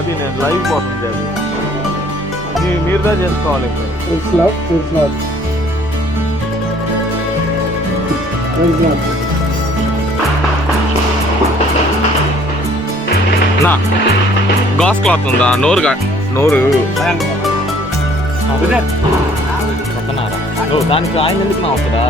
అది నేను లైవ్ పోతుంది అది మీరుదా చేసుకోవాలి. నా గాస్ క్లాత్ ఉందా? నోరు దానికి ఆయన ఎందుకు నా వస్తుందా?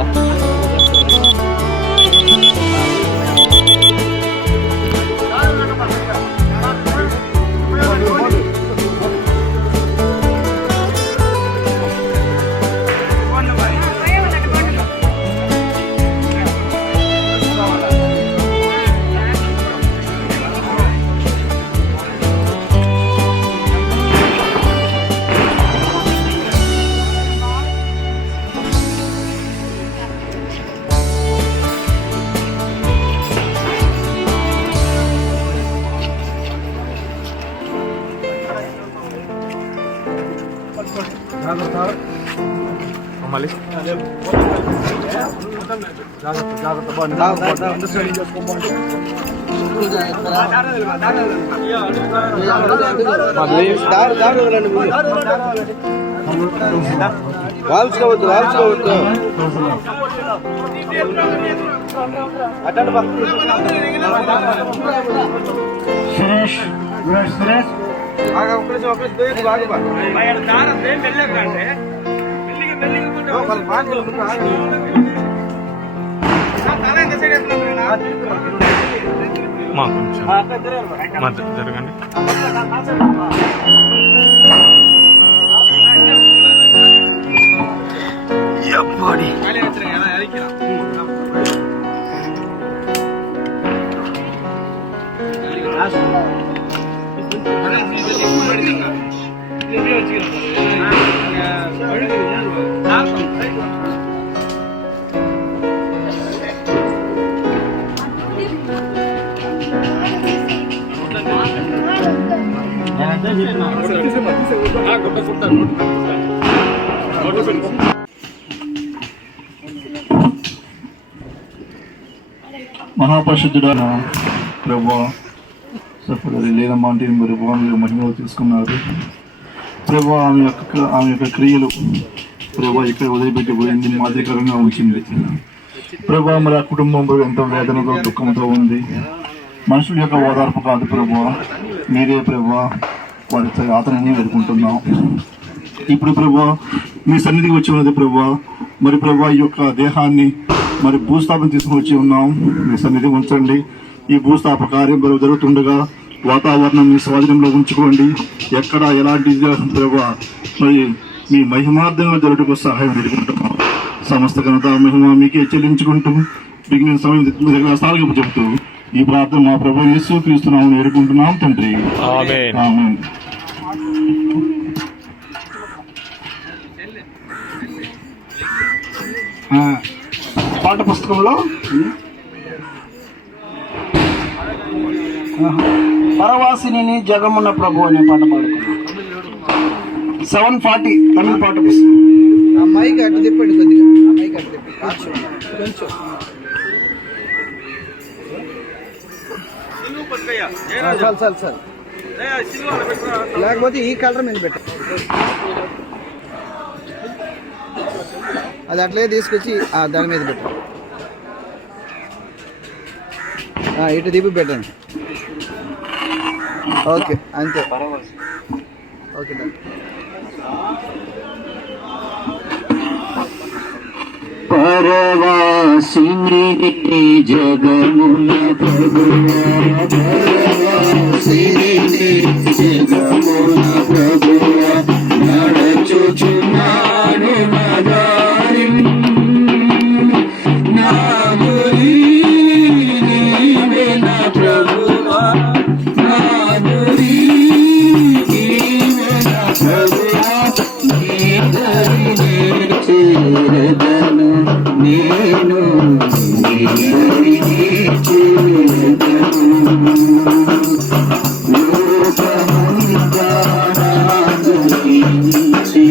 మళ్ళీ వాల్చుకోవద్దు జరగండి. మహాపరిశుద్ధుడైన ప్రభువా, సహోదరి లీలమ్మంటి మీరు మహిమలో తీసుకున్నారు ప్రభువా. ఆమె యొక్క క్రియలు ప్రభువా ఇక్కడ వదిలిపెట్టి పోయింది, మాదిరికరంగా ఉంచింది ప్రభువా. మరి ఆ కుటుంబం ఎంతో వేదనతో దుఃఖంతో ఉంది. మనుషుల యొక్క ఓదార్పు కాదు ప్రభువా, మీరే ప్రభువా వారి ఆతనాన్ని ఎదుర్కొంటున్నాం. ఇప్పుడు ప్రభువా మీ సన్నిధికి వచ్చి ఉన్నది ప్రభువా. మరి ప్రభువా ఈ యొక్క దేహాన్ని మరి భూస్థాపన తీసుకుని ఉన్నాం, మీ సన్నిధి ఉంచండి. ఈ భూస్థాపన కార్యం జరుగుతుండగా వాతావరణం మీ స్వాధీనంలో ఉంచుకోండి. ఎక్కడ ఎలాంటి ప్రభువా మరి మీ మహిమార్థంగా జరుగుటకు సహాయం పెట్టుకుంటున్నాం. సమస్త ఘనత మహిమ మీకే చెల్లించుకుంటూ మిగిలిన సమయం సాగు చెబుతూ ఈ ప్రార్థన మా ప్రభు యేసు క్రీస్తు నామమున వేడుకుంటున్నాం తండ్రి, ఆమేన్. ఆమేన్. పాఠ పుస్తకంలో పరవాసిని జగమున్న ప్రభు అనే పాట పాడుకున్నాం. 740 తమిళ పాట పుస్తకం. అమ్మాయికి అటు తిప్పండి కొద్దిగా, అమ్మాయికి అటు తిప్పండి కొంచెం. సార్ లేకపోతే ఈ కలర్ మీద పెట్ట, అది అట్లే తీసుకొచ్చి దాని మీద పెట్ట, ఇటు తిప్పి పెట్టండి. ఓకే అంతే, ఓకే. పరవాసిని జగమున ప్రభువా, పరవాసిని జగమున ప్రభువా, నడచుచున్నాను నా దారి, నా గురి నీవే నా ప్రభువా, నా గురి నీవే నా ప్రభువా, నీ దరినే చేరదను నేను, నీ దరినే చేరదను. లోకమంతా నా గురించి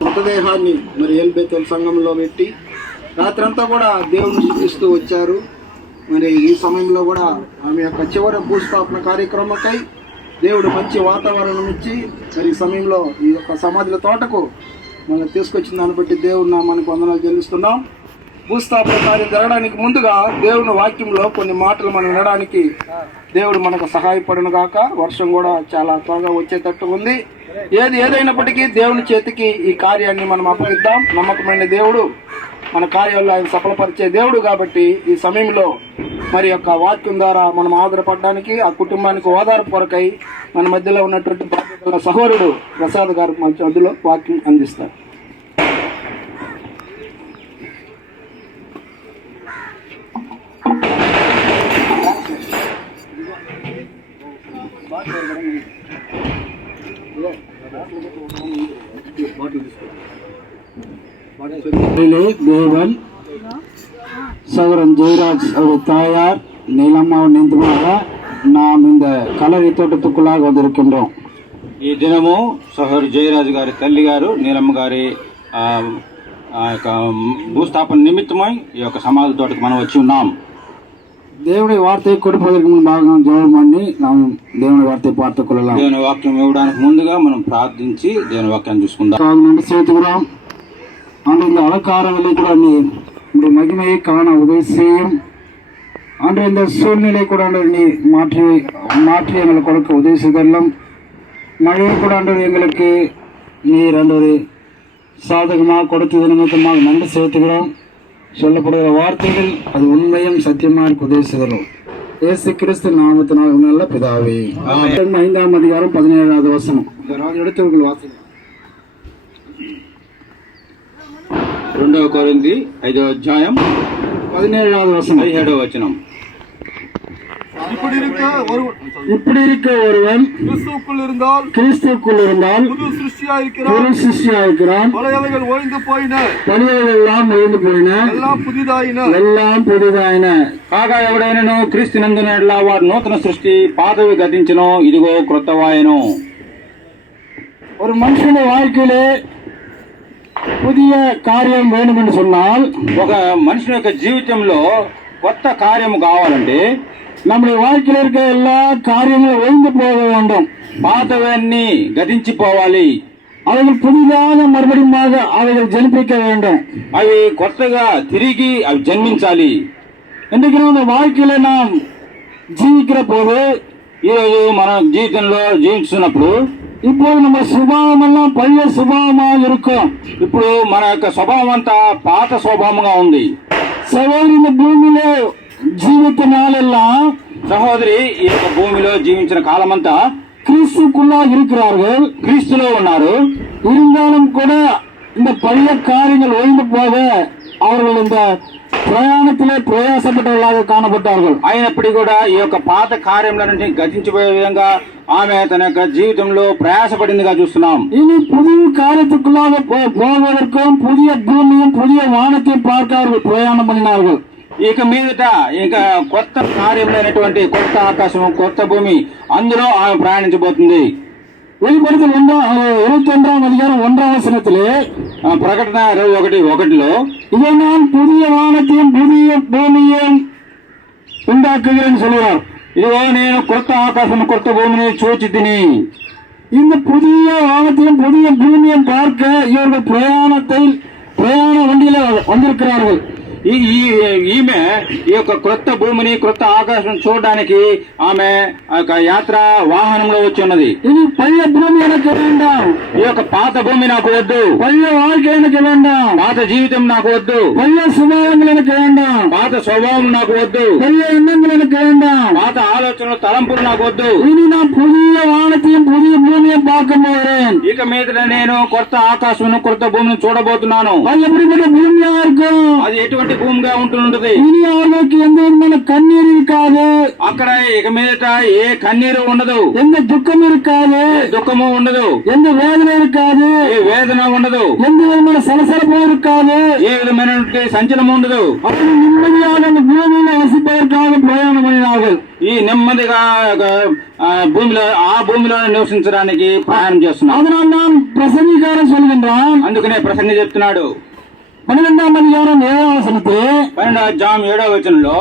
మృతదేహాన్ని మరి ఎల్బెతెల్ సంఘంలో పెట్టి రాత్రంతా కూడా దేవుని స్థుతిస్తూ వచ్చారు. మరి ఈ సమయంలో కూడా ఆమె యొక్క చివరి భూస్థాపన కార్యక్రమకై దేవుడు మంచి వాతావరణం ఇచ్చి మరి ఈ సమయంలో ఈ యొక్క సమాధుల తోటకు మనం తీసుకొచ్చిన దాన్ని బట్టి దేవుడు నామానికి వందనాలు చెల్లిస్తున్నాం. భూస్థాపన కార్యం జరగడానికి ముందుగా దేవుని వాక్యంలో కొన్ని మాటలు మనం వినడానికి దేవుడు మనకు సహాయపడను గాక. వర్షం కూడా చాలా త్వరగా వచ్చేటట్టు ఉంది. ఏదైనప్పటికీ దేవుని చేతికి ఈ కార్యాన్ని మనం అప్పగిద్దాం. నమ్మకమైన దేవుడు మన కార్యాల్లో ఆయన సఫలపరిచే దేవుడు కాబట్టి ఈ సమయంలో మరి యొక్క వాక్యం ద్వారా మనం ఆధారపడడానికి ఆ కుటుంబానికి ఓదార్పు కొరకై మన మధ్యలో ఉన్నటువంటి బాధ్యతల సహోదరుడు ప్రసాద్ గారు మధ్యలో వాక్యం అందిస్తారు. தேவன் சகோதரன் ஜெயராஜ் அவர் தாயார் நீலம்மா நினைத்துமாக நாம் இந்த கலரி தோட்டத்துக்குள்ளாக வந்திருக்கின்றோம். ఈ దినము సహోదరు జయరాజు గారి తల్లి గారు నీలమ్మ గారి భూస్థాపన నిమిత్తమై ఈ యొక్క సమాధి తోటకు మనం వచ్చి ఉన్నాం. దేవుని వార్తயை கொடுப்பதற்கு முன்பாக ஜெபம் பண்ணி நாம் దేవుని వార్తயை பார்த்துக் கொள்ளலாம். దేవుని వాక్యం ఇవ్వడానికి ముందుగా మనం ప్రార్థించి దేవుని వాక్యాన్ని చూసుకుందాం. நன்றி செலுத்துகிறோம். ஆண்டு இந்த அலங்காரங்களை கூட நீ உங்களுடைய மகிமையை காண உதவி செய்யும். ஆண்டு இந்த சூழ்நிலை கூட நீ மாற்றி எங்களுக்கு கொடுக்க உதவி செய்தெல்லாம் மழையை கூட எங்களுக்கு நீர் ஒரு சாதகமாக கொடுத்தது நிமித்தமாக நன்றி செலுத்துகிறோம். சொல்லப்படுகிற வார்த்தைகள் அது உண்மையும் சத்தியமாக உதவி செய்தலும் இயேசு கிறிஸ்து நாமத்தினால் நல்ல பிதாவே. 5ஆம் அதிகாரம் 17வது வசனம் எடுத்தவர்கள் வாசகம். 2 కొరింథీ 5వ అధ్యాయం 17வது வசனம் 17వ వచనం. இப்படி இருக்க ஒருவன் கிறிஸ்துவுக்குள் இருந்தால் புது சிருஷ்டியா இருக்கிறான். பழையவைகள் ஓய்ந்து போயின, எல்லாம் ஒழிந்து போயின, எல்லாம் புதிதாயின. కాగా ఎవడైనను క్రీస్తునందున ఎడల వారు నూతన సృష్టి, పాతవి గతించును, ఇదిగో క్రొత్తవాయెను. ஒரு மனுஷனுடைய வாழ்க்கையிலே புதிய காரியம் வேண்டும் என்று சொன்னால், ఒక మనిషి యొక్క జీవితంలో కొత్త కార్యము కావాలంటే நம்முடைய வாழ்க்கையில் இருக்க எல்லா காரியங்களும் ஒழிந்து போக வேண்டும். పాతవన్నీ గతించిపోవాలి. அவைகள் புதிதாக மறுபடியும் அவைகள் ஜனிப்பிக்க வேண்டும். అవి కొత్తగా తిరిగి అవి జన్మించాలి. இன்றைக்கு நம்ம வாழ்க்கையில நாம் ஜீவிக்கிற போது, ఈరోజు మన జీవితంలో జీవిస్తున్నప్పుడు இப்போது நம்ம சுபாவம் எல்லாம் பழைய சுபாவமாக இருக்கும். ఇప్పుడు మన యొక్క స్వభావం అంతా పాత స్వభావంగా ఉంది. సహోదరి இந்த பூமியிலே జీవిత நாளெல்லாம் సహోదరి ఈ యొక్క భూమిలో జీవించిన కాలమంతా கிறிஸ்துக்குள்ளாக இருக்கிறார்கள், క్రీస్తులో ఉన్నారు. இருந்தாலும் கூட இந்த பழைய காரியங்கள் ஒழிந்து போக அவர்கள் இந்த ప్రయాణத்திலே ప్రయాసపడ్డలాగా కానపడ్డాர்கள். అయినప్పటికీ కూడా ఈ యొక్క పాత కార్యములన్నింటినీ గతించిపోయే విధంగా ఆమె తన యొక్క జీవితంలో ప్రయాసపడిందిగా చూస్తున్నాం. இனி புதிய காரியத்துக்குள்ளாக போவதற்கும் புதிய பூமியும் புதிய வானத்தையும் பார்க்க அவர்கள் பிரயாணம் பண்ணினார்கள். ఇక మీదట ఇంకా కొత్త కార్యములైనటువంటి కొత్త ఆకాశం కొత్త భూమి అందులో ఆమె ప్రయాణించబోతుంది. வெளிப்படுத்தல் 21ஆம் அதிகாரம் 1ஆம் வசனத்திலே ప్రకటన 21:1 இதை நான் புதிய வானத்தையும் புதிய பூமியையும் உண்டாக்குகிறேன் சொல்கிறார். ఇదిగో నేను కొత్త ఆకాశం కొత్త భూమిని చూచి తిని. இந்த புதிய வானத்தையும் புதிய பூமியையும் பார்க்க இவர்கள் பிரயாண வண்டியில வந்திருக்கிறார்கள். ఈమె ఈ యొక్క క్రొత్త భూమిని క్రొత్త ఆకాశం చూడడానికి ఆమె యాత్ర వాహనంలో వచ్చి ఉన్నది. ఇది పழைய భూమి எனக்கு வேண்டாம், ఈ యొక్క పాత భూమి నాకు వద్దు. பழைய வாழ்க்கை எனக்கு வேண்டாம், పాత జీవితం నాకు వద్దు. பழைய சுபாவங்கள் எனக்கு வேண்டாம், పాత స్వభావం నాకు వద్దు. பழைய எண்ணங்கள் எனக்கு வேண்டாம், పాత ఆలోచనలు తలంపులు నాకు వద్దు. இனி நான் புதிய வானத்தையும் புதிய பூமியையும் பார்க்க போகிறேன். ఇక మీద నేను కొత్త ఆకాశం కొత్త భూమిని చూడబోతున్నాను. அது எப்படிப்பட்ட பூமியா இருக்கும்? అది ఎటువంటి భూమిగా ఉంటుంటది? இனி அவர்களுக்கு எந்த விதமான கண்ணீர் இருக்காது, అక్కడ ఇక మీదట ఏ కన్నీరు ఉండదు, எந்த துக்கம் இருக்காது, దుఃఖము ఉండదు, எந்த வேதனை இருக்காது, ఏ వేదన ఉండదు, எந்த விதமான சலசலப்பும் இருக்காது, ఏ విధమైనటువంటి సంచలనం ఉండదు. அவர்கள் நிம்மதியாக அந்த பூமியில வசிப்பதற்காக பிரயாணம் பண்ணினார்கள். ఈ నెమ్మదిగా భూమిలో నివసించడానికి ప్రయాణం చేస్తున్నారు. அதனால் நான் பிரசங்கிக்காரன் சொல்கின்றான். అందుకనే ప్రసంగి చెప్తున్నాడు 12ஆம் அதிகாரம் 7ஆம் வசனத்திலே 12వ అధ్యాయం 7వ వచనంలో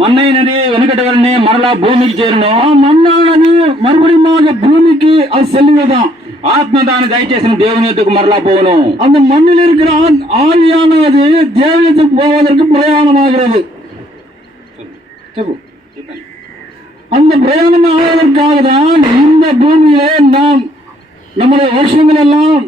మన్నైనది వెనుకటి వలనే మరలా భూమికి చేరును. மண்ணானது மறுபடியும் பூமிக்கு அது செல்லுவதுதான். ఆత్మ దాన్ని దయచేసిన దేవుని యొద్దకు మరలా పోవును. அந்த மண்ணில் இருக்கிற ஆவியானது தேவனத்துக்கு போவதற்கு பிரயாணமாகிறது. அந்த பிரயாணம் ஆவதற்காக தான் இந்த பூமியிலே நாம் நம்முடைய வருஷங்கள் எல்லாம்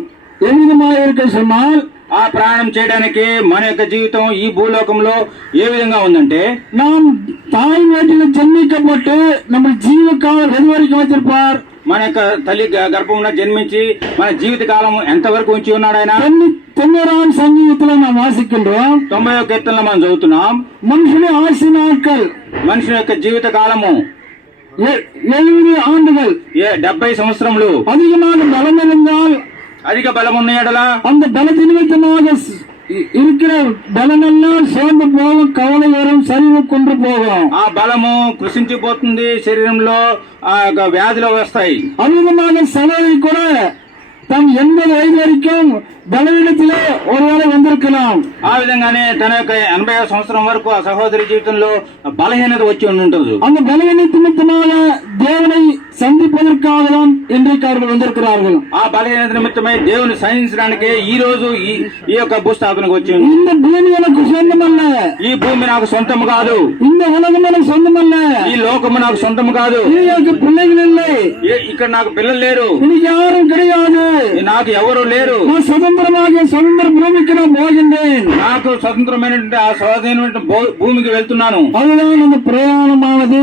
எவ்விதமாக இருக்க சொன்னால் ఆ ప్రయాణం చేయడానికి మన యొక్క జీవితం ఈ భూలోకంలో ఏ విధంగా ఉందంటే நாம் தாய் வயிற்றில் ஜன்மிக்கப்பட்டு நம்ம ஜீவகாலம் எது வரைக்கும் வச்சிருப்பார்? మన యొక్క తల్లి గర్భంలో జన్మించి మన జీవిత కాలం ఎంత వరకు ఉంచి ఉన్నాడు ఆయన? 90ஆம் சங்கீதத்துல நாம் வாசிக்கின்றோம். 91వ కీర్తనలో మనం చదువుతున్నాం. மனுஷனுடைய ஆயுசு நாட்கள் మనిషి యొక్క జీవిత కాలము 70 ஆண்டுகள். 70 సంవత్సరములు. அதிகமாக பலம் இருந்தால் అధిక బలం ఉన్న ఎడల அந்த பலத்து நிமித்தமாக இருக்கிற பலமெல்லாம் சோர்ந்து போகும், கவலை வரும், சரிவு கொண்டு போகும். ఆ బలము కృషించిపోతుంది, శరీరంలో వ్యాధులు వస్తాయి. அதிகமாக சகோதரி கூட தம் 80 வயது வரைக்கும் బలహీనతలో ஒருவேளை வந்திருக்கலாம். ఆ విధంగానే తన యొక్క 80వ సంవత్సరం వరకు ఆ సహోదరి జీవితంలో బలహీనత వచ్చి ఉంటుంది. அந்த பலவீனத்தை நிமித்தமாக தேவனை சந்திப்பதற்காக தான் இன்றைக்கு அவர்கள் வந்திருக்கிறார்கள். ఆ బలహీనత నిమిత్తమై దేవుని సహించడానికి ఈ రోజు ఈ యొక్క భూస్థాపనకు వచ్చింది. இந்த பூமி எனக்கு சொந்தமல்ல, ఈ భూమి నాకు సొంతం కాదు, இந்த உலகம் எனக்கு சொந்தமல்ல, ఈ లోకము నాకు సొంతం కాదు, எனக்கு பிள்ளைகள் இல்லை, ఇక్కడ నాకు పిల్లలు లేరు, எனக்கு யாரும் கிடையாது, నాకు ఎవరు లేరు, நான் சுதந்திரமாக சுதந்திர பூமிக்கு நான் போகின்றேன், నాకు స్వతంత్రమైనటువంటి ఆ స్వాధీనమైన భూమికి వెళ్తున్నాను. அதுதான் அந்த பிரயாணமானது.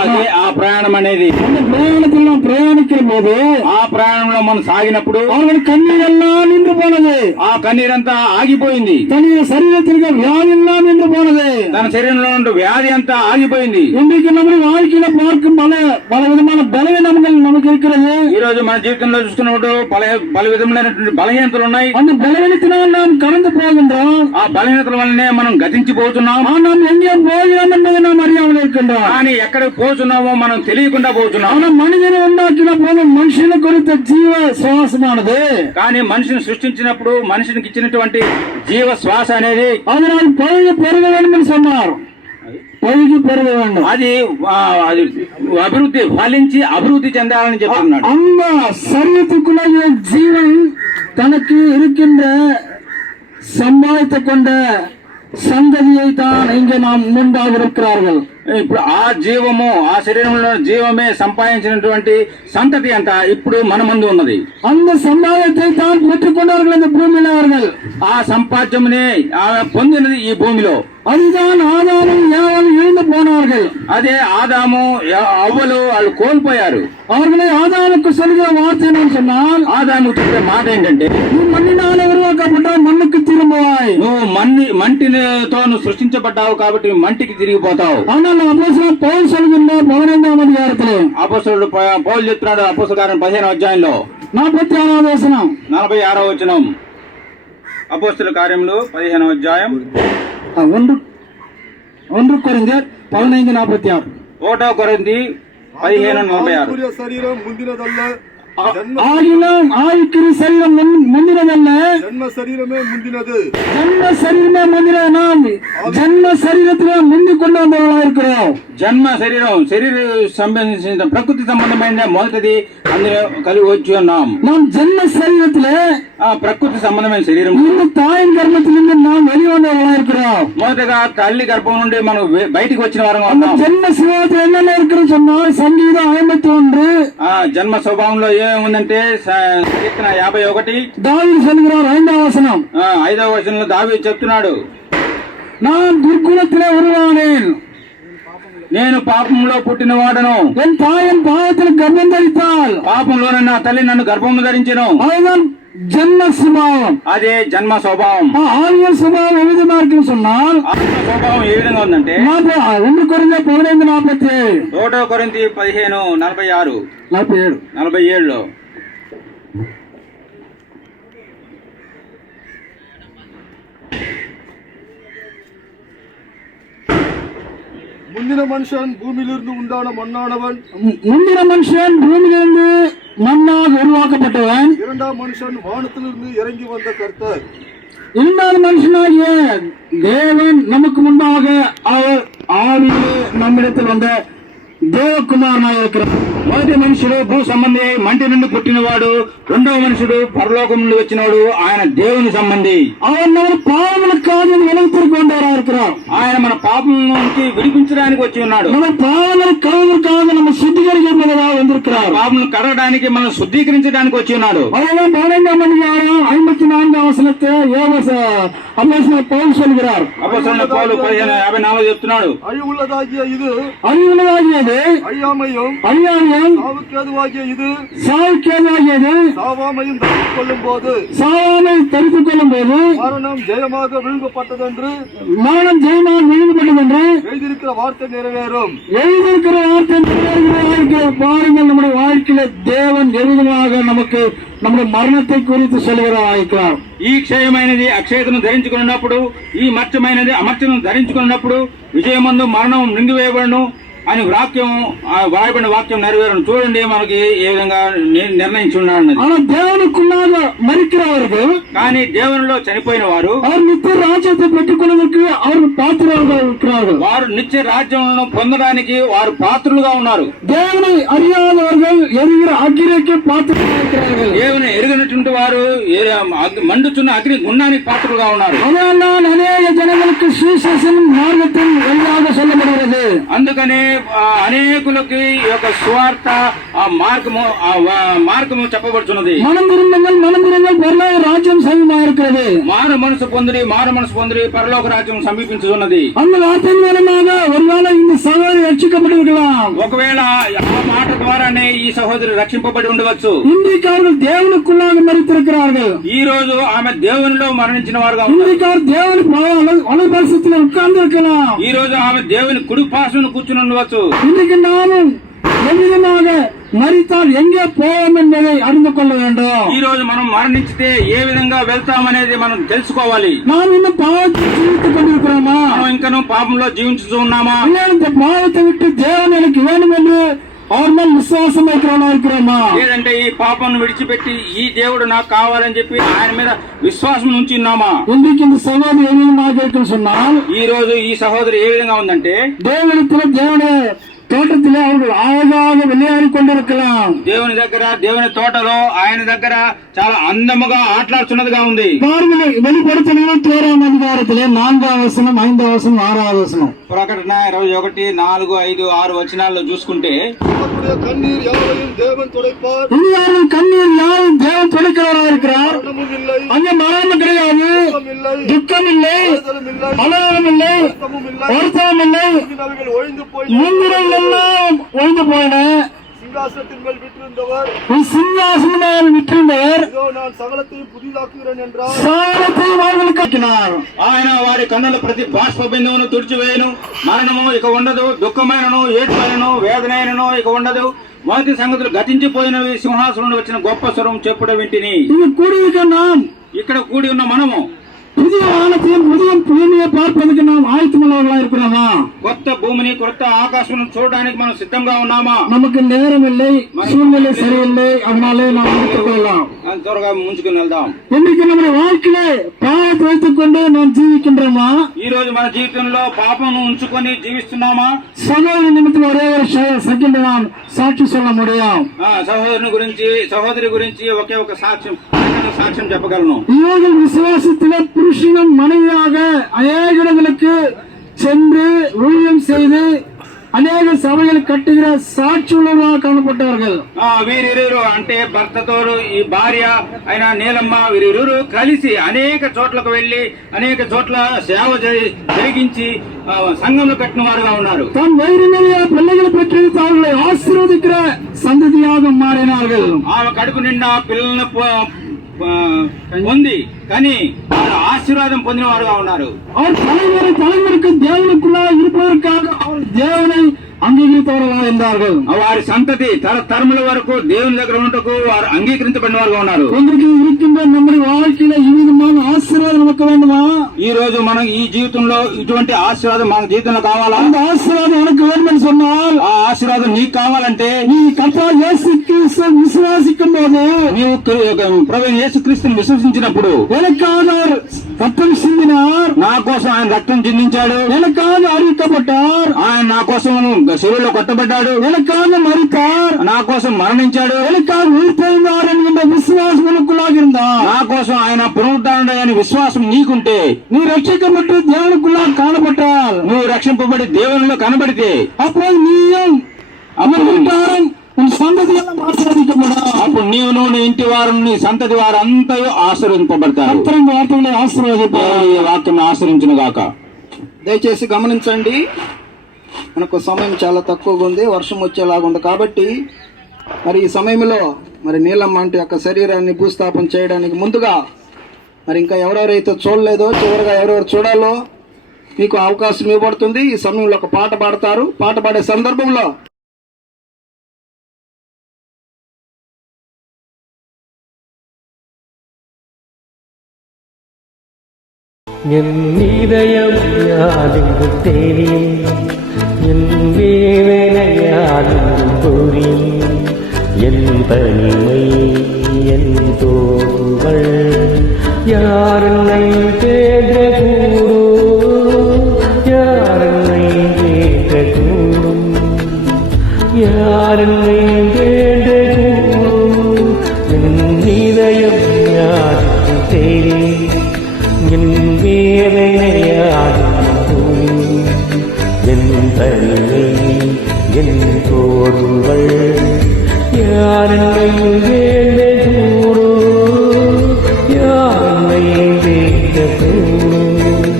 అదే ఆ ప్రయాణం అనేది. அந்த பிரயாணத்தில் நாம் பிரயாணிக்கிற போது ఆ ప్రయాణంలో మనం సాగినప్పుడు அவர்கள் கண்ணீர் எல்லாம் நின்று போனது, ఆ కన్నీరంతా ఆగిపోయింది, தன்னுடைய சரீரத்திற்கு வியாதி எல்லாம் நின்று போனது, తన శరీరంలో ఉండే వ్యాధి అంతా ఆగిపోయింది. இன்றைக்கு நம்முடைய வாழ்க்கையில பார்க்கும் பல விதமான பலவீனங்கள் நமக்கு இருக்கிறது. ఈ రోజు మన జీవితంలో చూస్తున్నప్పుడు పలు విధములైనటువంటి బలహీనతలు ఉన్నాయి. அந்த பலவீனத்தினால் நாம் கடந்து போகின்றோம். ఆ బలహీనతల వల్లనే మనం గతించిపోతున్నాం. நாம் ఎங்கே போகிறோம் என்பதை நாம் அறியாமல் இருக்கின்றோம். కానీ ఎక్కడికి పోతున్నామో మనం తెలియకుండా పోతున్నాం. ஆனால் மனிதனை உண்டாக்கின போது మనుషుల குறித்த జీవ శ్వాసமானது, కానీ మనిషిని సృష్టించినప్పుడు మనిషికి ఇచ్చినటువంటి జీవ శ్వాస అనేది அதனால் பழகி பெருக வேண்டும் என்று சொன்னார். பழகி பெருக வேண்டும், అది అభివృద్ధి ఫలించి అభివృద్ధి చెందాలని చెప్తున్నాడు. அந்த சரீரத்துக்குள்ள ஜீவன் தனக்கு இருக்கின்ற சம்பாதித்துக் கொண்ட சந்ததியை தான் இங்கே நாம் முன்பாக இருக்கிறார்கள். ఇప్పుడు ఆ జీవము, ఆ శరీరంలో జీవమే సంపాదించినటువంటి సంతతి అంతా ఇప్పుడు మన ముందు ఉన్నది. அந்த சம்பாதத்தை தான் பெற்றுக்கொண்டார்கள் இந்த பூமியில் அவர்கள். ఆ సంపాద్యమునే ఆమె పొందినది ఈ భూమిలో. அதுதான் ஆதாமும் ஏவாளும் இழந்து போனார்கள். అదే ఆదాము అవ్వలు వాళ్ళు కోల్పోయారు. அவர்களை ஆதாமுக்கு சொல்கிற வார்த்தை என்னன்னு சொன்னால், ఆదాము చెప్పే మాట ఏంటంటే, நீ மண்ணினாலே உருவாக்கப்பட்ட மண்ணுக்கு திரும்புவாய். నువ్వు మంటితో నువ్వు సృష్టించబడ్డావు కాబట్టి మంటికి తిరిగిపోతావు. ஆனால் அப்போஸ்தலன் பவுல் சொல்கின்ற 15ஆம் அதிகாரத்திலே, అపోస్తలుడు పౌలు చెప్తున్నాడు అపోస్తల కార్యం 15వ అధ్యాయంలో 46వ వచనం, 46వ వచనం. అపోస్తల కార్యములు 15వ అధ్యాయం 1 కొరింథీయులు 15:46. 1 కొరింథీ 15:46. శరీరం ముందినదల్ల, ஆகிலும் ஆவிக்குரிய சரீரம் முந்தினதல்ல, ஜன்ம சரீரமே முந்தினது. ஜன்ம சரீரமே முந்தின நாம் ஜன்ம சரீரத்திலே முந்தி கொண்டு வந்தவர்களாக இருக்கிறோம். జన్మ శరీర సంబంధించిన ప్రకృతి సంబంధమైన మొదటిది అందులో కలిగి వచ్చి ఉన్నాం. நாம் ஜன்ம சரீரத்திலே ఆ ప్రకృతి సంబంధమైన శరీరం இந்த தாயின் கர்ப்பத்திலிருந்து நாம் வெளிவந்தவர்களாக இருக்கிறோம். మొదటగా తల్లి గర్భం నుండి మనం బయటికి వచ్చిన వారంగా அந்த ఉన్నాం. ஜன்ம சுபாவத்தில் என்னென்ன இருக்குன்னு சொன்னால், சங்கீதம் 51, ఆ జన్మ స్వభావంలో ఏముందంటే కీర్తన 51 தாவீது சொல்கிறார் 5ஆம் வசனம், 5వ వచనంలో దావీదు చెప్తున్నాడు, நான் துர்க்குணத்திலே உருவானேன், నేను పాపంలో పుట్టిన వాడను, என் தாயின் பாவத்தில் கர்ப்பம் தரித்தாள். పాపంలోనే నా తల్లి నన్ను గర్భము ధరించెను. அதுதான் ஜன்ம சுபாவம். అదే జన్మ స్వభావం. ஆவியல் சுபாவம் எவ்விதமா இருக்குன்னு சொன்னால், ఆత్మ స్వభావం ఏ విధంగా ఉందంటే 1 కొరింథీ 15:47. 1 కొరింథీ 15:46 47. 47లో முந்தின மனுஷன் பூமியிலிருந்து உண்டான மண்ணானவன், முந்தின மனுஷன் பூமியிலிருந்து மண்ணாக உருவாக்கப்பட்டவன், இரண்டாம் மனுஷன் வானத்திலிருந்து இறங்கி வந்த கர்த்தர். இரண்டாவது மனுஷனாகிய தேவன் நமக்கு முன்பாக அவர் ஆவியிலே நம்மிடத்தில் வந்த தேவகுமாரனாக இருக்கிறார். మొదటి మనుషుడు భూ సంబంధి, మంటి నుండి పుట్టినవాడు. రెండవ మనుషుడు పరలోకం నుండి వచ్చినవాడు, ఆయన దేవుని సంబంధి. அவர் நம்ம பாவங்களுக்காக உலகத்திற்கு வந்தவராக இருக்கிறார். ఆయన మన పాపం నుంచి విడిపించడానికి వచ్చి ఉన్నాడు. நம்ம பாவங்களை கழுவுவதற்காக நம்ம சுத்திகரிக்கப்படுவதாக வந்திருக்கிறார். పాపం కడగడానికి మనం శుద్ధీకరించడానికి వచ్చి ఉన్నాడు. அதுதான் 15ஆம் அதிகாரம் 54ஆம் வசனத்தை அப்போஸ்தலன் பவுல் சொல்கிறார். అపోస్తలుడైన పౌలు 15:54 చెప్తున్నాడు, அழிவுள்ளதாகிய இது அறிவுள்ளதாகியது அழியாமையும், அழியாமையும், சாவுக்கேதுவாகிய இது சாவுக்கேதாகியது, சாவாமையும் தடுத்துக் கொள்ளும் போது சாவாமை தடுத்துக் கொள்ளும் போது மரணம் ஜெயமாக விழுங்கப்பட்டதென்று மரணம் ஜெயமாக விழுங்கப்பட்டது என்று எழுதியிருக்கிற வார்த்தை நிறைவேறும். எழுதியிருக்கிற வார்த்தை நிறைவேறுகிற பாருங்கள். நம்முடைய வாழ்க்கையில தேவன் எவ்விதமாக நமக்கு நம்முடைய மரணத்தை குறித்து சொல்கிறார். ఈ క్షయమైనది అక్షయతను ధరించుకున్నప్పుడు, ఈ మర్చమైనది అమర్చను ధరించుకున్నప్పుడు విజయమందు మరణం మృంగివేయబడును అని వ్రాయబడిన వాక్యం నెరవేరను. చూడండి మనకి ఏ విధంగా నిర్ణయించున్నాడు. ஆனால் தேவனுக்குள்ளாக மரிக்கிறவர்கள், కానీ దేవునిలో చనిపోయిన వారు அவர் நித்திய ராஜ்யத்தை பெற்றுக் கொள்வதற்கு அவர்கள் பாத்திரர்கள் இருக்கிறார்கள். వారు నిత్య రాజ్యములను పొందడానికి వారు పాత్రులుగా ఉన్నారు. தேவனை அறியாதவர்கள் எரிகிற அக்கினிக்கு பாத்திரர்கள் இருக்கிறார்கள். దేవుని ఎరుగినటువంటి వారు మండుచున్న అగ్ని గుండానికి పాత్రులుగా ఉన్నారు. அதனால் அநேக ஜனங்களுக்கு சுவிசேஷம் మార్గத்தின் வழியாக சொல்லப்படுகிறது. అందుకనే అనేకులకి ఈ యొక్క సువార్త మార్గము చెప్పబడుతున్నది. மனம் திரும்புங்கள் பரலோக ராஜ்யம் சமீபமாக இருக்கிறது. మారు మనసు పొందిరి పరలోక రాజ్యం సమీపించున్నది. அந்த வார்த்தையின் மூலமாக ஒருவேளை இந்த சகோதரி ரட்சிக்கப்பட்டிருக்கலாம். ఒకవేళ ఆ మాట ద్వారానే ఈ సహోదరి రక్షింపబడి ఉండవచ్చు. இன்றைக்கு அவர்கள் தேவனுக்குள்ளாக மரித்திருக்கிறார்கள். ఈ రోజు ఆమె దేవునిలో మరణించిన వారుగా இன்றைக்கு அவர் தேவனுக்கு வலதுபார்சத்தில் உட்கார்ந்து இருக்கலாம். ఈ రోజు ఆమె దేవుని కుడి పార్శ్వన కూర్చుని ఉండవచ్చు. இன்றைக்கு நாமும் எவ்விதமாக மரித்தால் எங்கே போவோம் என்பதை அறிந்து கொள்ள வேண்டும். ఈ రోజు మనం మరణించితే ఏ విధంగా వెళ్తామనేది మనం తెలుసుకోవాలి. நாம் இன்னும் பாவத்தை ஜீவித்துக் கொண்டிருக்கிறோமா? మనం ఇంకనూ పాపంలో జీవించుతూ ఉన్నామా? இந்த பாவத்தை விட்டு தேவன் எனக்கு வேணும் என்று அவர் மேல் విశ్వాసం இருக்கிறோமா? లేదంటే ఈ పాపం విడిచిపెట్టి ఈ దేవుడు నాకు కావాలని చెప్పి ఆయన మీద విశ్వాసం నుంచి ఉన్నామా? இன்றைக்கு இந்த சகோதரி எவ்வளவு சொன்னால், ఈ రోజు ఈ సహోదరి ఏ విధంగా ఉందంటే தேவனிடத்தில் தேவனுடைய தோட்டத்திலே அவர்கள் அழகாக விளையாடி கொண்டிருக்கலாம். దేవుని దగ్గర, దేవుని తోటలో ఆయన దగ్గర చాలా అందముగా ఆటలాడుతున్నదిగా ఉంది. வெளிப்படுத்தின 13వ అధికారத்திலே 4వ వచనం, 5వ వచనం, 6వ వచనం. ప్రకటన 21, 4, 5, 6 వచనాల్లో చూసుకుంటే கண்ணீர் யாவையும் தேவன் துடைப்பார், இனியாரும் கண்ணீர் யாரும் தேவன் துடைக்கிறவராக இருக்கிறார். அங்கே மரணம் கிடையாது, துக்கம் இல்லை, அலகம் இல்லை, வருத்தம் இல்லை, ஒழிந்து போய் முன்னிலைகள் எல்லாம் ஒழிந்து போயின. சிங்காசனத்தின் மேல் விட்டிருந்தவர், சிங்காசனம் விட்டிருந்தவர் இதோ நான் சகலத்தையும் புதிதாக்குகிறேன் என்றார். சாரத்தையும் அவர்களுக்கு ஆக்கினார். ఆయన వారి కన్నుల ప్రతి బాష్ప బిందువును తుడిచివేయను. మరణము ఇక ఉండదు, దుఃఖమైనను, ఏడ్పైనను, వేదనైనను ఇక ఉండదు. మొదటి సంగతులు గతించిపోయినవి. సింహాసనం వచ్చిన గొప్ప స్వరం చెప్పుడ వింటిని. இது கூடியிருக்க நாம் ఇక్కడ కూడి ఉన్న మనము புதிய வானத்தையும் புதிய பூமியை பார்ப்பதற்கு நாம் ஆயத்தமுள்ளவர்களா இருக்கிறோமா? కొత్త భూమిని, కొత్త ఆకాశం చూడడానికి మనం సిద్ధంగా ఉన్నామా? நமக்கு நேரம் இல்லை, சூழ்நிலை சரியில்லை, அதனாலே நாம் எடுத்துக் கொள்ளலாம். త్వరగా ముంచుకుని వెళ్దాం. இன்னைக்கு நம்முடைய வாழ்க்கையிலே பாவத்தை வைத்துக் கொண்டு நாம் ஜீவிக்கின்றோமா? ఈ రోజు మన జీవితంలో పాపం ఉంచుకొని జీవిస్తున్నామా? சகோதரி நிமித்தம் ஒரே ஒரு செகண்ட் நாம் சாட்சி சொல்ல முடியும். సహోదరుని గురించి, సహోదరి గురించి ఒకే ఒక సాక్ష్యం చెప్పగలను. இவர்கள் விசுவாசத்திலே புருஷனும் மனைவியாக அநேக இடங்களுக்கு சென்று ஊழியம் செய்து అనేక సభలు కట్టుగిన సాక్షులుగా కానపడ్డారు. వీరిరువురు అంటే భర్తతోరు ఈ భార్య అయిన నీలమ్మ వీరిరువురు కలిసి అనేక చోట్లకు వెళ్లి అనేక చోట్ల సేవ జరిగించి సంఘంలో కట్టిన వారుగా ఉన్నారు. தன் வயிறு நிறைய பிள்ளைகளை பெற்று அவர்களை ஆசீர்வதிக்கிற சந்ததியாக மாறினார்கள். ఆమె కడుపు నిండా పిల్లలను పొంది కానీ వారు ఆశీర్వాదం పొందిన వారుగా ఉన్నారు. அவர் தலைவருக்கு தேவனுக்குள்ள இருப்பதற்காக அவர் தேவனை అంగీకరించవలగా இருந்தார்கள். వారి సంతతి తరముల వరకు దేవుని దగ్గర ఉండటకు వారు అంగీకరించబడిన వారుగా ఉన్నారు. இன்றைக்கு இருக்கின்ற நம்முடைய வாழ்க்கையில இவ்விதமான ஆசீர்வாదம் நமக்கு வேண்டுமா? ఈ రోజు మనం ఈ జీవితంలో ఇటువంటి ఆశీర్వాదం మన జీవితంలో కావాలా? அந்த ஆசீர்வாதம் எனக்கு வேண்டும்னு சொன்னால், ఆ ఆశీర్వాదం నీకు కావాలంటే நீ கர்த்தர் இயேசு கிறிஸ்துவை விசுவாசிக்கும் போது, నీవు ప్రభువైన యేసుక్రీస్తుని విశ్వసించినప్పుడు எனக்காக அவர் ரத்தம் சிந்தினார், నా కోసం ఆయన రక్తం చిందించాడు, எனக்காக அறிவிக்கப்பட்டார், ఆయన నా కోసం శిలువలో కొట్టబడ్డాడు, எனக்காக மரித்தார், నా కోసం మరణించాడు, எனக்காக உயிர்த்தெழுந்தார் என்கின்ற விசுவாசம் உனக்குள்ளாக இருந்தார். నా కోసం ఆయన పునరుద్ధరణ అనే విశ్వాసం నీకుంటే, நீ ரட்சிக்கப்பட்டு தேவனுக்குள்ளாக காணப்பட்டால், నువ్వు రక్షింపబడి దేవునిలో కనబడితే, அப்போது நீயும் அவன் வீட்டாரும் உன் சந்ததியெல்லாம் ஆசீர்வதிக்கப்படும். అప్పుడు నీవును నీ ఇంటి వారు నీ సంతతి వారు అంతా ఆశీర్వదింపబడతారు. கர்த்தர் இந்த வார்த்தைகளை ஆசీర్వదింపారు. ఈ వాక్యం ఆశ్రయించును గాక. దయచేసి గమనించండి, మనకు సమయం చాలా తక్కువగా ఉంది, వర్షం వచ్చేలాగా ఉంది. కాబట్టి మరి ఈ సమయంలో మరి నీలమ్మ అంటే యొక్క శరీరాన్ని భూస్థాపన చేయడానికి ముందుగా మరి ఇంకా ఎవరెవరైతే చూడలేదో, చివరిగా ఎవరెవరు చూడాలో మీకు అవకాశం ఇవ్వబడుతుంది. ఈ సమయంలో ఒక పాట పాడతారు. పాట పాడే సందర్భంలో என் இதயம் யாருக்கு தெரியும், என் வேதனை யாருக்கு புரியும், என் தனிமை என் தோள்கள் யாருன்னை தேட கூடும், யாருன்னை தேட கூடும், யாருன்னை தேட கூடும். என் இதயம் யாருக்கு தெரியும், என் வேதனையாடும், என் தனிமை என் தோள்கள் யாருன்னை வேண்ட கூடும், யாருன்னை வேண்ட கூடும்,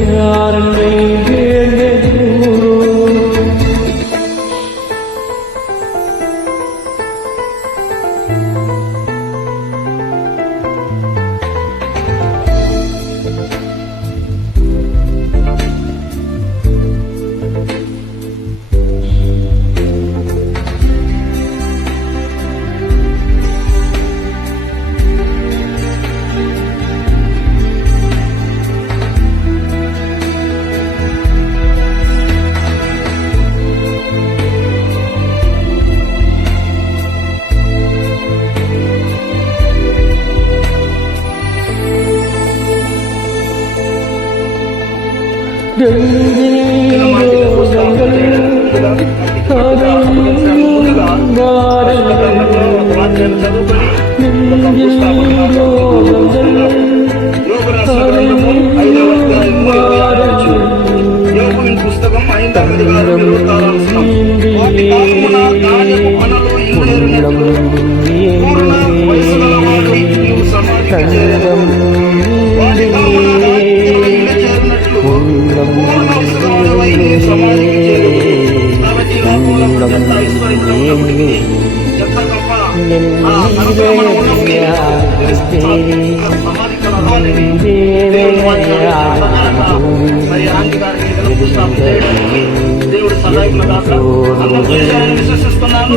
யாருன்னை வேண்ட கூடும். மாட்டிலே புஷ்பாபனை పుస్తకం 5 విశ్వసిస్తున్నాను.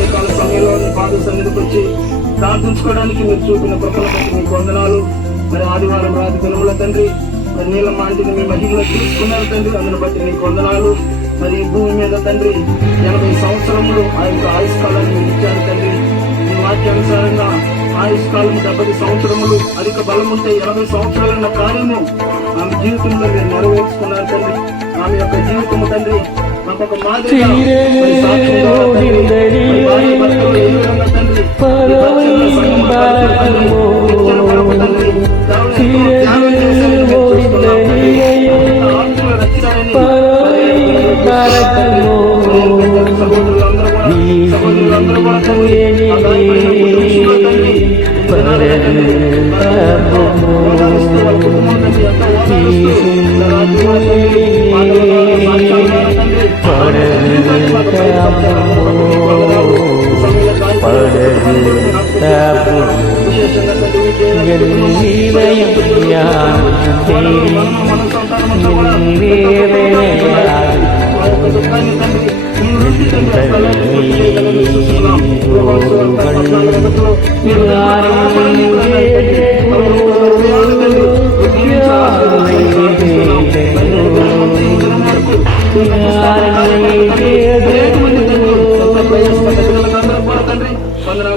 ఈ సమయంలో ప్రార్థన చేసుకొని ప్రార్థించుకోవడానికి మీరు చూపిన కృపల బట్టి మీకు వందనాలు. మరి ఆదివారం రాత్రి దినముల తండ్రి మరి నీలమ్మ ఆంటీని మీ మహిమలో తీసుకున్నారు తండ్రి, అందుని బట్టి మీకు వందనాలు. మరి ఈ భూమి మీద తండ్రి 80 సంవత్సరములు ఆ యొక్క ఆయుష్కాలాన్ని మీరు ఇచ్చారు తండ్రి. ఈ వాక్యానుసారంగా ఆయుష్కాలం 70 సంవత్సరములు, అధిక బలం ఉంటే 80 సంవత్సరాలన్న కార్యము ఆమె జీవితంలో మీరు నెరవేర్చుకున్నారు తండ్రి. ఆమె యొక్క జీవితము తండ్రి మాకు ఒక మాదిరిగా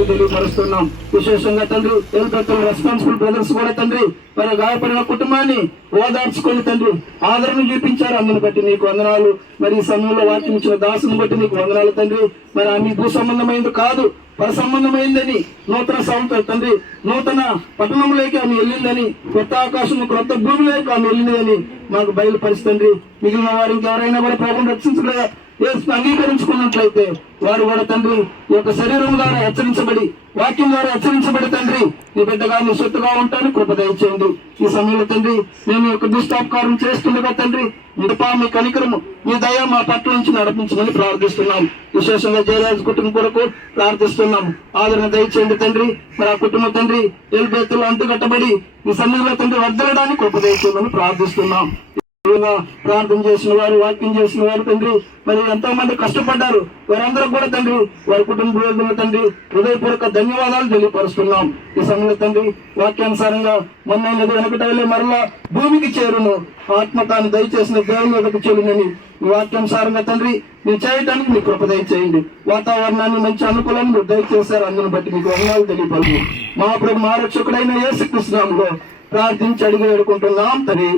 తెలియపరుస్తున్నాం. విశేషంగా తండ్రి రెస్పాన్సిబుల్ బ్రదర్స్ కూడా తండ్రి మరి గాయపడిన కుటుంబాన్ని ఓదార్చుకొని తండ్రి ఆదరణ చూపించారు. అందుని బట్టి నీకు వందనాలు. మరి ఈ సమయంలో వాక్యం ఇచ్చిన దాసుని బట్టి నీకు వందనాలు తండ్రి. మరి ఆమె భూ సంబంధమైంది కాదు, పర సంబంధమైందని, నూతన సంవత్సరం తండ్రి నూతన పట్టణంలోకి ఆమె వెళ్ళిందని, కొత్త ఆకాశం కొత్త భూమిలోకి ఆమె వెళ్ళిందని మాకు బయలుపరిస్తుంది. మిగిలిన వారికి ఎవరైనా కూడా ప్రభువును రక్షించలేదా అంగీకరించుకున్నట్లయితే వారు కూడా తండ్రి ఈ యొక్క శరీరం ద్వారా హెచ్చరించబడి, వాక్యం ద్వారా హెచ్చరించబడి తండ్రి నీ బిడ్డగా నీ సొత్తుగా ఉంటాను కృప దయచేయండి. ఈ సమయంలో తండ్రి మేము యొక్క దుష్టాపకారం చేస్తుండగా తండ్రి మీ కనికరము మీ దయ మా పట్ల నుంచి నడిపించమని ప్రార్థిస్తున్నాం. విశేషంగా జయరాజు కుటుంబం కొరకు ప్రార్థిస్తున్నాం. ఆదరణ దయచేయండి తండ్రి. మరి ఆ కుటుంబం తండ్రి ఎల్బేతులు అంటుకట్టబడి ఈ సమయంలో తండ్రి వర్దలడానికి కృప దయచేయమని ప్రార్థిస్తున్నాం. ప్రార్థన చేసిన వారు, వాక్యం చేసిన వారు తండ్రి మరి ఎంతో మంది కష్టపడ్డారు. వారందరూ కూడా తండ్రి వారి కుటుంబ తండ్రి హృదయపూర్వక ధన్యవాదాలు తెలియపరుస్తున్నాం. ఈ సమయంలో తండ్రి వాక్యానుసారంగా మొన్నైనది వెనకటలే మరలా భూమికి చేరును, ఆత్మ తాను దయచేసిన దేవుని ఎదుకు చెల్లునని ఈ వాక్యానుసారంగా తండ్రి మీరు చేయడానికి మీ కృప దయచేయండి. వాతావరణాన్ని మంచి అనుకూలాన్ని మీరు దయచేశారు. అందుని బట్టి మీకు వందనాలు తెలియపరుచు మా ప్రభు మా రక్షకుడైన యేసుక్రీస్తు నామములో ప్రార్థించి అడిగి వేడుకుంటున్నాం తండ్రి.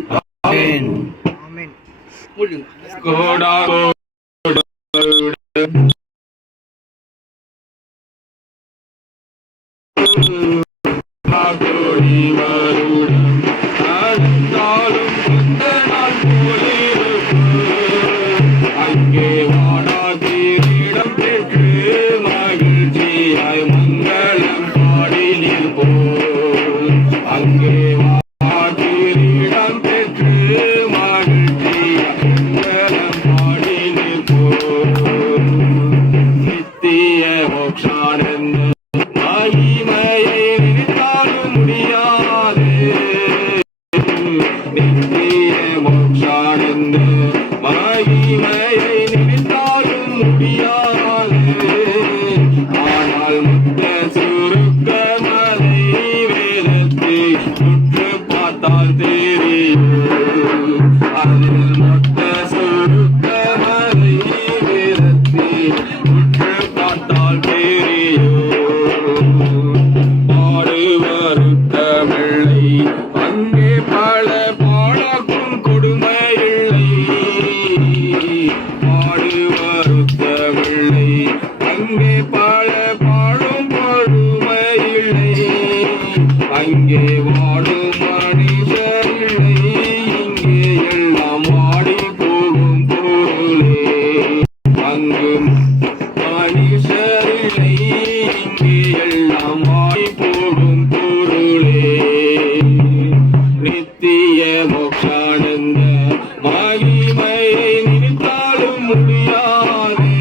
முடியாதே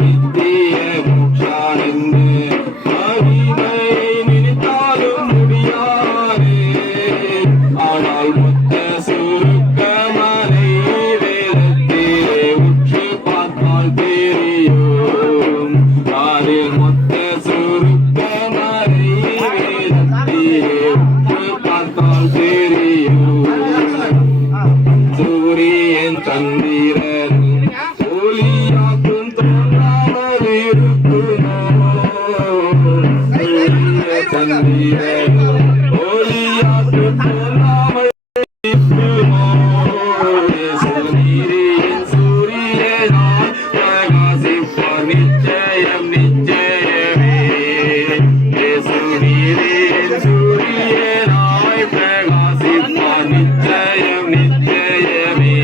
நித்திய மோட்சானென்று மகிமை நினைத்தாலும் முடியாதே ஆனால் மொத்த சுருக்கமனை வேதத்திலே உற்று பார்த்தால் தெரியும் அதில் மொத்த சுருக்கமனை வேதத்திலே உற்று பார்த்தால் தெரியும் சூரியன் சந்திரன் ஒளியாக்கும் தோன்றாமல் இருக்குமோ சூரிய சந்திரன் ஒளியாக்கும் தோன்றாமல் இருக்குமோ சூரியன் சூரியனாய் பிரகாசிப்பார் நிச்சயம் நிச்சயமே சூரியன் சூரியனாய் பிரகாசிப்பார் நிச்சயம் நிச்சயமே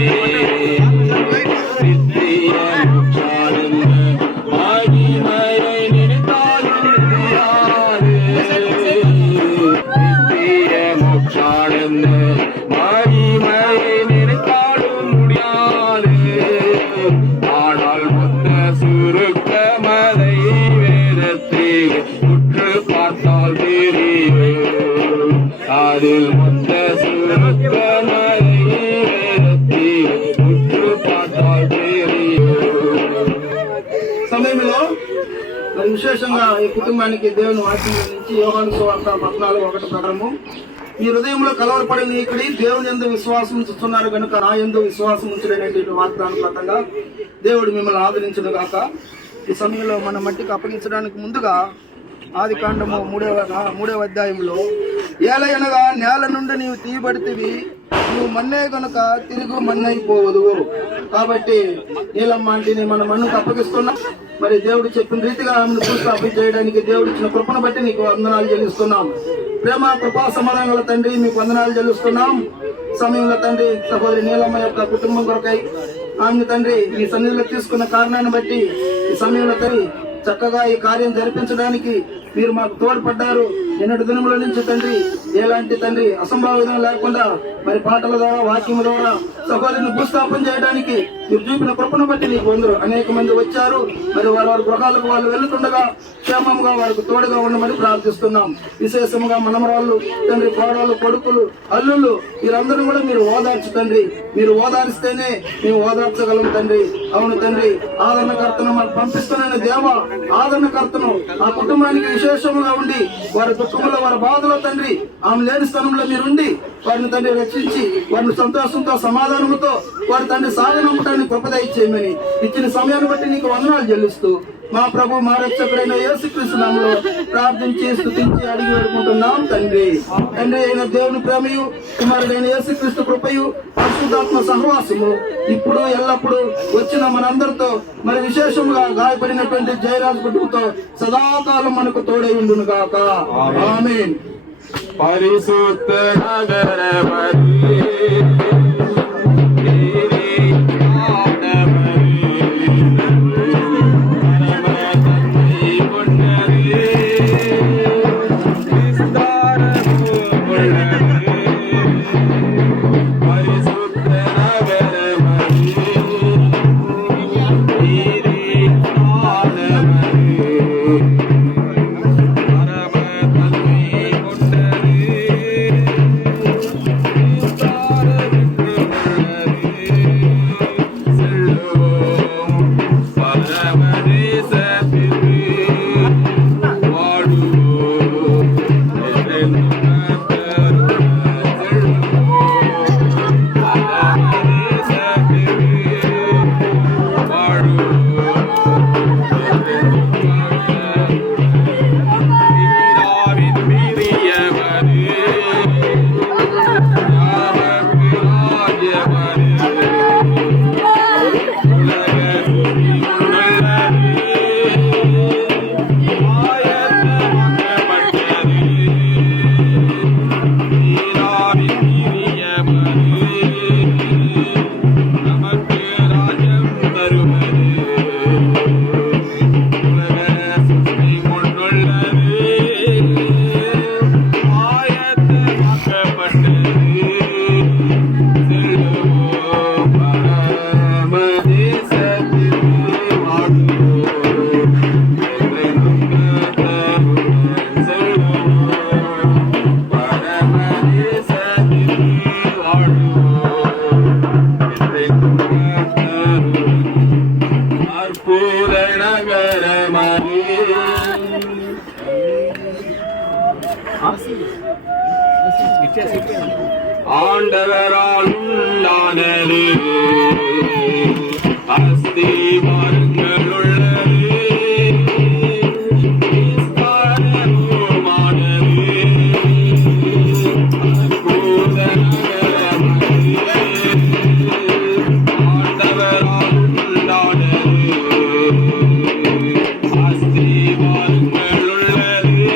நித்திய மோட்சானென்று மகிமையை நினைத்தாலும் முடியாதே நித்திய மோட்சானென்று மகிமையை நினைத்தாலும் முடியாதே ஆனால் மொத்த சுருக்கமதை வேதத்தில் உற்று பார்த்தால் தெரியும் அதில் மொத்த சுருக்கமதை வேதத்தில் உற்று பார்த்தால் தெரியும் సమయంలో మరి విశేషంగా ఈ కుటుంబానికి దేవుని వాక్యం నుంచి యోహాను సువార్త 14:1 ప్రకారము మీ హృదయంలో కలవరపడిన ఇక్కడి దేవుని యందు విశ్వాసం ఉంచుతున్నారు కనుక నా యందు విశ్వాసం ఉంచుడనేటువంటి వాగ్దానప్రదంగా దేవుడు మిమ్మల్ని ఆదరించును గాక. ఈ సమయంలో మన మట్టికి అప్పగించడానికి ముందుగా ఆదికాండము 3వ అధ్యాయంలో ఏలయనగా నేల నుండి నీవు తీయబడితివి నువ్వు మన్నే కనుక తిరుగు మన్నైపోవదు కాబట్టి నీలమ్మ ఆంటీని మన మన్నుకు అప్పగిస్తున్నాం. మరి దేవుడు చెప్పిన రీతిగా ఆమెను పూర్తి చేయడానికి దేవుడు ఇచ్చిన కృపను బట్టి నీకు వందనాలు చెల్లిస్తున్నాం. ప్రేమ కృపా సమాధానాల తండ్రి మీకు వందనాలు చెల్లిస్తున్నాం. సమయంలో తండ్రి సహోదరి నీలమ్మ యొక్క కుటుంబం కొరకై ఆమె తండ్రి ఈ సన్నిధిలో తీసుకున్న కారణాన్ని బట్టి ఈ సమయంలో తండ్రి చక్కగా ఈ కార్యం జరిపించడానికి మీరు మాకు తోడ్పడ్డారు. నిన్నటి దినముల నుంచి తండ్రి ఎలాంటి తండ్రి అసంభావితం లేకుండా మరి పాటల ద్వారా వాక్యం ద్వారా సహోదరిని భూస్థాపన చేయడానికి మీరు చూపిన కృపను బట్టి నీకు వందరు. అనేక మంది వచ్చారు. మరి వారి గృహాలకు వాళ్ళు వెళ్తుండగా క్షేమంగా వారికి తోడుగా ఉండమని ప్రార్థిస్తున్నాం. విశేషంగా మనమరాళ్ళు తండ్రి కోడళ్ళు కొడుకులు అల్లుళ్ళు వీరందరూ కూడా మీరు ఓదార్చు తండ్రి. మీరు ఓదార్స్తేనే మేము ఓదార్చగలం తండ్రి. అవును తండ్రి ఆదరణకర్తను మాకు పంపిస్తున్నాను దేవ. ఆదరణకర్తను ఆ కుటుంబానికి విశేషంగా ఉండి వారి దుఃఖంలో వారి బాధలో తండ్రి ఆమె లేని స్థలంలో మీరుండి వారిని తండ్రి రక్షించి వారిని సంతోషంతో సమాధానంతో వారి తండ్రి సాగనంపటానికి గొప్ప దయచేయమని ఇచ్చిన సమయాన్ని బట్టి నీకు వందనాలు చెల్లిస్తూ మా ప్రభు మా రక్షకుడైన యేసుక్రీస్తు నామములో ప్రార్థించి స్తుతించి అడిగి వేడుకుంటున్నాం తండ్రి. తండ్రి అయిన దేవుని ప్రేమయు కుమారుడైన యేసుక్రీస్తు కృపయు పరిశుద్ధాత్మ సహవాసము ఇప్పుడు ఎల్లప్పుడూ వచ్చిన మనందరితో మరి విశేషంగా గాయపడినటువంటి జయరాజ్ కుటుంబంతో సదాకాలం మనకు తోడై ఉండును గాక. ఆమేన్. పరిశుద్ధ నగర ஆண்டவரால் உண்டானது அஸ்திவாரங்கள் உள்ளது விஸ்தாரமானது அற்புத நகரமானது ஆண்டவரால் உண்டானது அஸ்திவாரங்கள் உள்ளது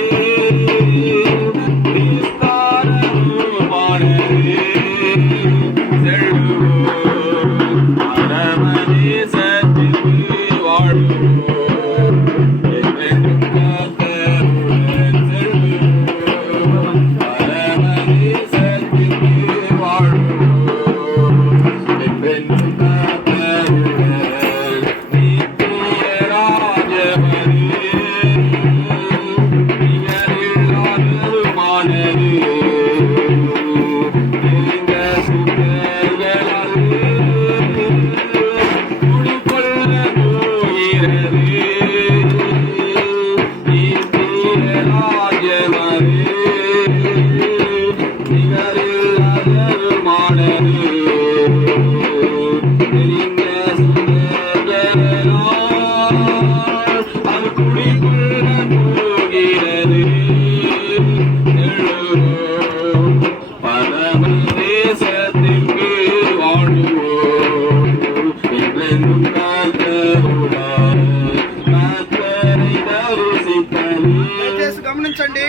விஸ்தாரமானது செல்லுவோம் அரமதேசத்திற்கு வாழ்வோம் என்றென்றும் கர்த்தருடன் செல்லுவோம் அரமதேசத்திற்கு வாழ்வோம் என்றென்றும் கர்த்தருடன் நித்திய ராஜ்யமது நிகரில்லாததுமானது எங்க சுத்தர்களது குடிகொள்ள போகிறது நித்திய ராஜ்யமது நிகரில்லாததுமானது எங்க சுத்தர்களால் அது குடிகொள்ள போகிறது செல்லுவோம் பரமதேசத்திற்கு வாழ்வோம் என்றென்றும் கர்த்தருடன் கர்த்தரை தரிசிப்பது గమనించండి